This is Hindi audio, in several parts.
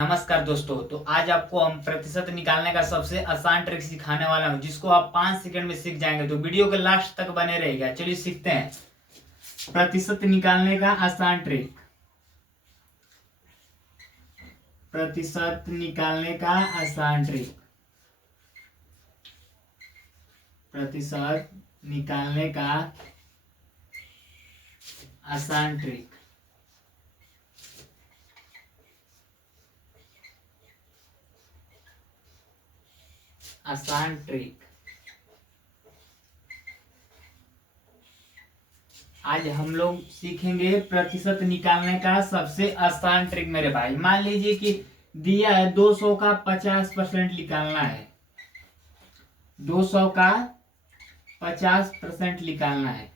नमस्कार दोस्तों। तो आज आपको हम प्रतिशत निकालने का सबसे आसान ट्रिक सिखाने वाला हूं, जिसको आप 5 सेकंड में सीख जाएंगे। तो वीडियो के लास्ट तक बने रहेगा। चलिए सीखते हैं प्रतिशत निकालने का आसान ट्रिक। प्रतिशत निकालने का आसान ट्रिक। प्रतिशत निकालने का आसान ट्रिक। आसान ट्रिक। आज हम लोग सीखेंगे प्रतिशत निकालने का सबसे आसान ट्रिक। मेरे भाई, मान लीजिए कि दिया है 200 का 50% निकालना है। 200 का 50% निकालना है।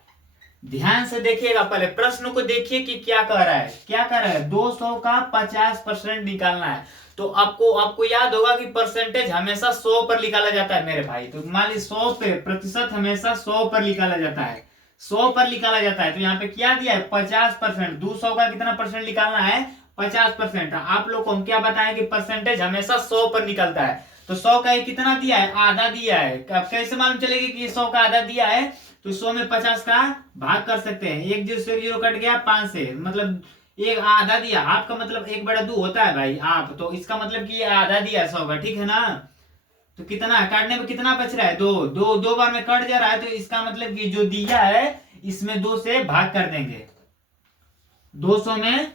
ध्यान से देखिएगा, पहले प्रश्न को देखिए कि क्या कह रहा है। क्या कह रहा है? 200 का 50% निकालना है। तो आपको आपको याद होगा कि परसेंटेज हमेशा 100 पर निकाला जाता है मेरे भाई। तो मान लीजिए 100 पे प्रतिशत हमेशा 100 पर निकाला जाता है। 100 पर निकाला जाता है। तो यहाँ पे क्या दिया है? 50%। 200 का कितना परसेंट निकालना है? 50%। आप लोग को हम क्या बताएं कि परसेंटेज हमेशा 100 पर निकलता है। तो 100 का ये कितना दिया है? आधा दिया है। अब कैसे मालूम चलेगी कि 100 का आधा दिया है? तो 100 में 50 का भाग कर सकते हैं। एक जीरो से एक जीरो कट गया, 5 से मतलब एक आधा दिया। हाफ का मतलब 1/2 होता है भाई, हाफ। तो इसका मतलब कि ये आधा दिया 100 का, ठीक है ना? तो कितना काटने में कितना बच रहा है? दो दो दो बार में कट जा रहा है। तो इसका मतलब कि जो दिया है इसमें 2 से भाग कर देंगे। 200 में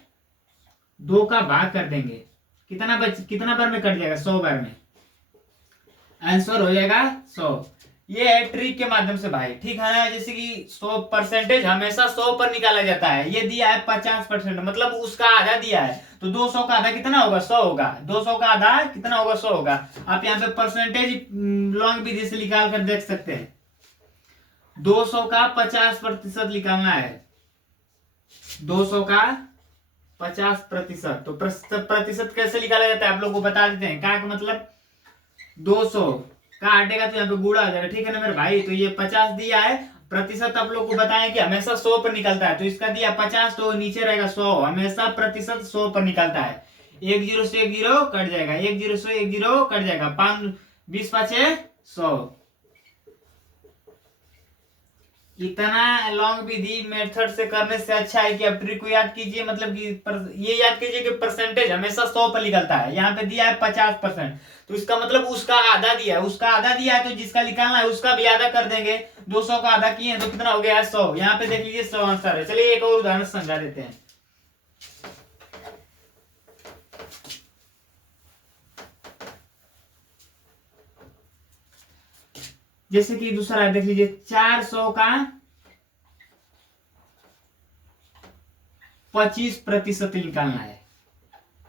2 का भाग कर देंगे। कितना बार में कट जाएगा? 100 बार में। आंसर हो जाएगा 100। ये है ट्रिक के माध्यम से भाई, ठीक है ना? जैसे कि 100 परसेंटेज हमेशा 100 पर निकाला जाता है। ये दिया है 50%, मतलब उसका आधा दिया है। तो 200 का आधा कितना होगा? 100 होगा। 200 का आधा कितना होगा? 100 होगा। आप यहाँ पे परसेंटेज लॉन्ग विधि से निकाल कर देख सकते हैं। 200 का 50% निकालना है। 200 का 50%। तो प्रतिशत कैसे निकाला जाता है आप लोग को बता देते हैं। क्या मतलब 200 का हटेगा तो यहाँ पे गुणा आ जाएगा, ठीक है ना मेरे भाई? तो ये 50 दिया है। प्रतिशत आप लोग को बताएं कि हमेशा 100 पर निकलता है। तो इसका दिया 50, तो नीचे रहेगा 100। हमेशा प्रतिशत 100 पर निकलता है। एक जीरो से एक जीरो कट जाएगा, एक जीरो से एक जीरो कट जाएगा। 5 20 5 100। इतना लॉन्ग विधि मेथड से करने से अच्छा है कि आप ट्रिक को याद कीजिए। मतलब कि ये याद कीजिए कि परसेंटेज हमेशा 100 पर निकलता है। यहाँ पे दिया है 50%, तो इसका मतलब उसका आधा दिया है। उसका आधा दिया है तो जिसका निकालना है उसका भी आधा कर देंगे। 200 का आधा किए तो कितना हो गया? 100। यहाँ पे देख लीजिए 100 आंसर है। चलिए एक और उदाहरण समझा देते हैं। जैसे कि दूसरा देख लीजिए, 400 का 25% निकालना है।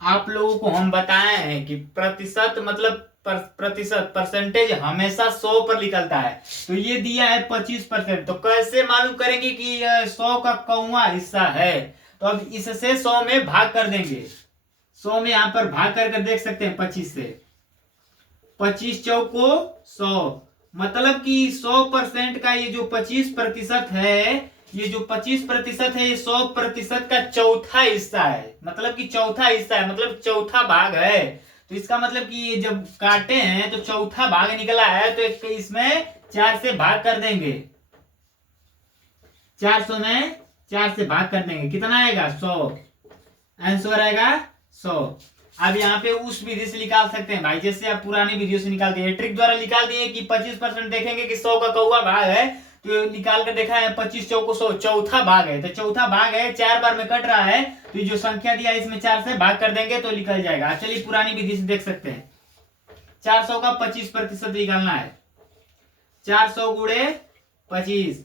आप लोगों को हम बताए हैं कि प्रतिशत मतलब प्रतिशत परसेंटेज हमेशा 100 पर निकलता है। तो ये दिया है 25%। तो कैसे मालूम करेंगे कि यह 100 का कौवा हिस्सा है? तो अब इससे 100 में भाग कर देंगे। 100 में यहां पर भाग करके देख सकते हैं 25 से। 25 चौको 100। मतलब कि 100% का ये जो 25% है, ये जो 25% है, ये 100% का चौथा हिस्सा है। मतलब कि चौथा हिस्सा है, मतलब चौथा भाग है। तो इसका मतलब कि ये जब काटे हैं तो चौथा भाग निकला है। तो इसमें 4 से भाग कर देंगे। 400 में 4 से भाग कर देंगे। कितना आएगा? 100। आंसर आएगा 100। अब यहाँ पे उस विधि से निकाल सकते हैं भाई, जैसे आप पुरानी वीडियो से निकाल दिए, ट्रिक द्वारा निकाल दिए कि 25% देखेंगे कि 100 का कौवा भाग है। तो निकाल कर देखा है 25 चौको 100, चौथा भाग है। तो चौथा भाग है, 4 बार में कट रहा है। तो जो संख्या दिया है इसमें 4 से भाग कर देंगे तो निकल जाएगा। चलिए पुरानी विधि से देख सकते हैं। 400 का 25% निकालना है। 400 गुणे 25।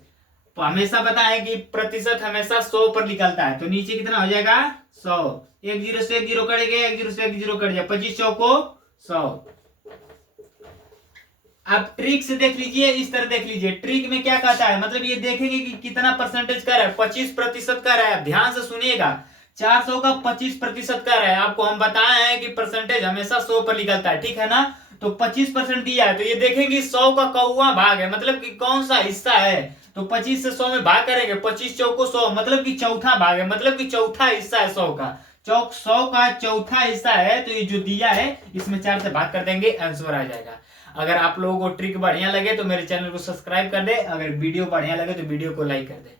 हमेशा पता है कि प्रतिशत हमेशा 100 पर निकलता है। तो नीचे कितना हो जाएगा? 100। एक जीरो से एक जीरो कटेगा, एक जीरो से एक जीरो कट जाए। 25 चौको 100। अब ट्रिक से देख लीजिए, इस तरह देख लीजिए। ट्रिक में क्या कहता है, मतलब ये देखेंगे कि कितना परसेंटेज कर रहा है। 25% कर रहा है। ध्यान से सुनिएगा, 400 का 25% कर रहा है। आपको हम बताए हैं कि परसेंटेज हमेशा 100 पर निकलता है, ठीक है ना? तो 25% दिया है। तो ये देखेंगे 100 का कौवा भाग है, मतलब कि कौन सा हिस्सा है। तो 25 से 100 में भाग करेंगे। 25 चौको 100, मतलब कि चौथा भाग है, मतलब कि चौथा हिस्सा है 100 का। चौक 100 का चौथा हिस्सा है, तो ये जो दिया है इसमें 4 से भाग कर देंगे, आंसर आ जाएगा। अगर आप लोगों को ट्रिक बढ़िया लगे तो मेरे चैनल को सब्सक्राइब कर दे, अगर वीडियो बढ़िया लगे तो वीडियो को लाइक कर दे।